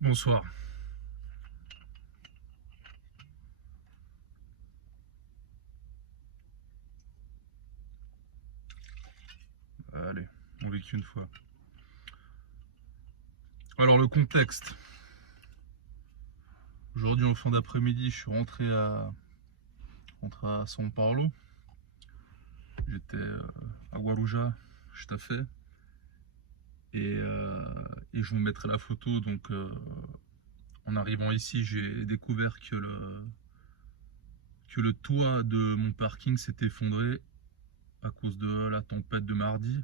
Bonsoir. Allez, on vit qu'une fois. Alors le contexte. Aujourd'hui en fin d'après-midi, je suis rentré à São Paulo. J'étais à Guarujá, je à fait. Et je vous mettrai la photo. Donc en arrivant ici, j'ai découvert que le toit de mon parking s'est effondré à cause de la tempête de mardi.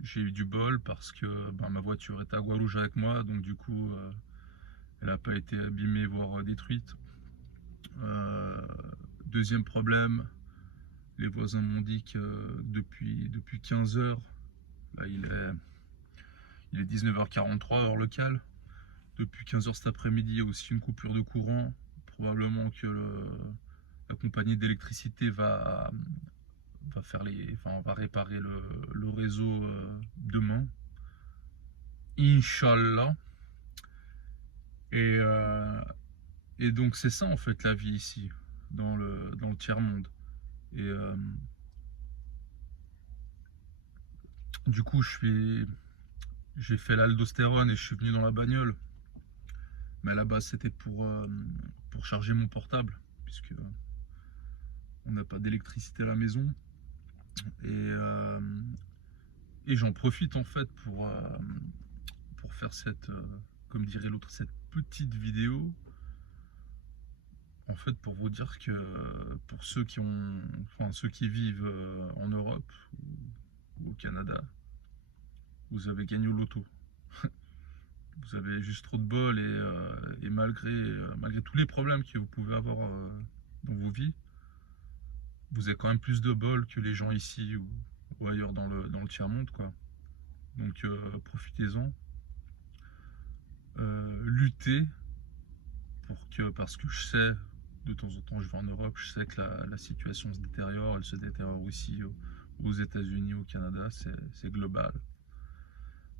J'ai eu du bol parce que ma voiture était à Guarujá avec moi, donc du coup elle n'a pas été abîmée voire détruite. Euh, Deuxième problème, les voisins m'ont dit que depuis 15 heures, là il est 19h43 heure locale, depuis 15 heures cet après-midi il y a aussi une coupure de courant. Probablement que la compagnie d'électricité va réparer le réseau demain. Inch'Allah. Et, euh, et donc c'est ça en fait la vie ici, dans le tiers-monde. Et du coup, j'ai fait l'aldostérone et je suis venu dans la bagnole. Mais à la base, c'était pour charger mon portable, puisque on n'a pas d'électricité à la maison. Et, euh, et j'en profite en fait pour faire comme dirait l'autre, cette petite vidéo. En fait, pour vous dire que pour ceux qui vivent en Europe ou au Canada, vous avez gagné au loto. Vous avez juste trop de bol et malgré tous les problèmes que vous pouvez avoir dans vos vies, vous avez quand même plus de bol que les gens ici ou ailleurs dans le tiers-monde, quoi. Donc profitez-en. Luttez parce que je sais, de temps en temps je vais en Europe, je sais que la situation se détériore, elle se détériore aussi aux États-Unis, au Canada, c'est global.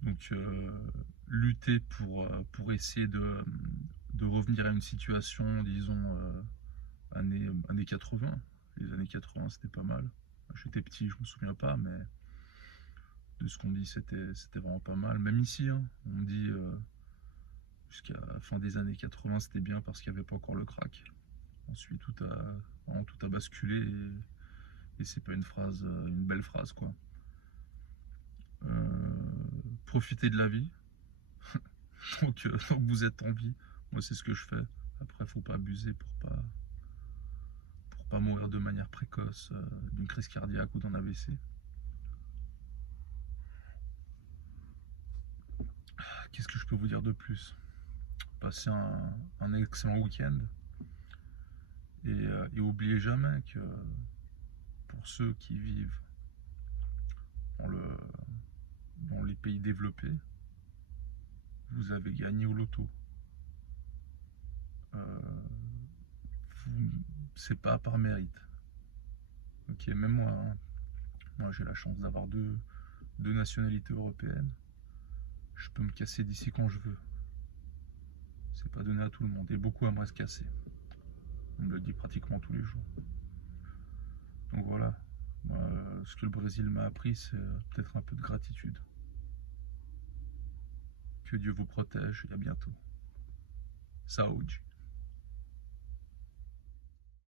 Donc lutter pour essayer de revenir à une situation, disons, années 80. Les années 80, c'était pas mal. J'étais petit, je me souviens pas, mais de ce qu'on dit, c'était vraiment pas mal. Même ici, hein, on dit jusqu'à la fin des années 80, c'était bien parce qu'il n'y avait pas encore le crack. Ensuite, tout a basculé et c'est pas une belle phrase, quoi. Profitez de la vie. Donc vous êtes en vie. Moi, c'est ce que je fais. Après, faut pas abuser pour pas mourir de manière précoce d'une crise cardiaque ou d'un AVC. Qu'est-ce que je peux vous dire de plus? Passez un excellent week-end et oubliez jamais que pour ceux qui vivent dans, le, dans les pays développés, vous avez gagné au loto. C'est pas par mérite. Ok, même moi, hein. Moi j'ai la chance d'avoir deux nationalités européennes. Je peux me casser d'ici quand je veux. C'est pas donné à tout le monde. Et beaucoup à moi se casser. On me le dit pratiquement tous les jours. Donc voilà. Moi, ce que le Brésil m'a appris, c'est peut-être un peu de gratitude. Que Dieu vous protège et à bientôt. Saúde.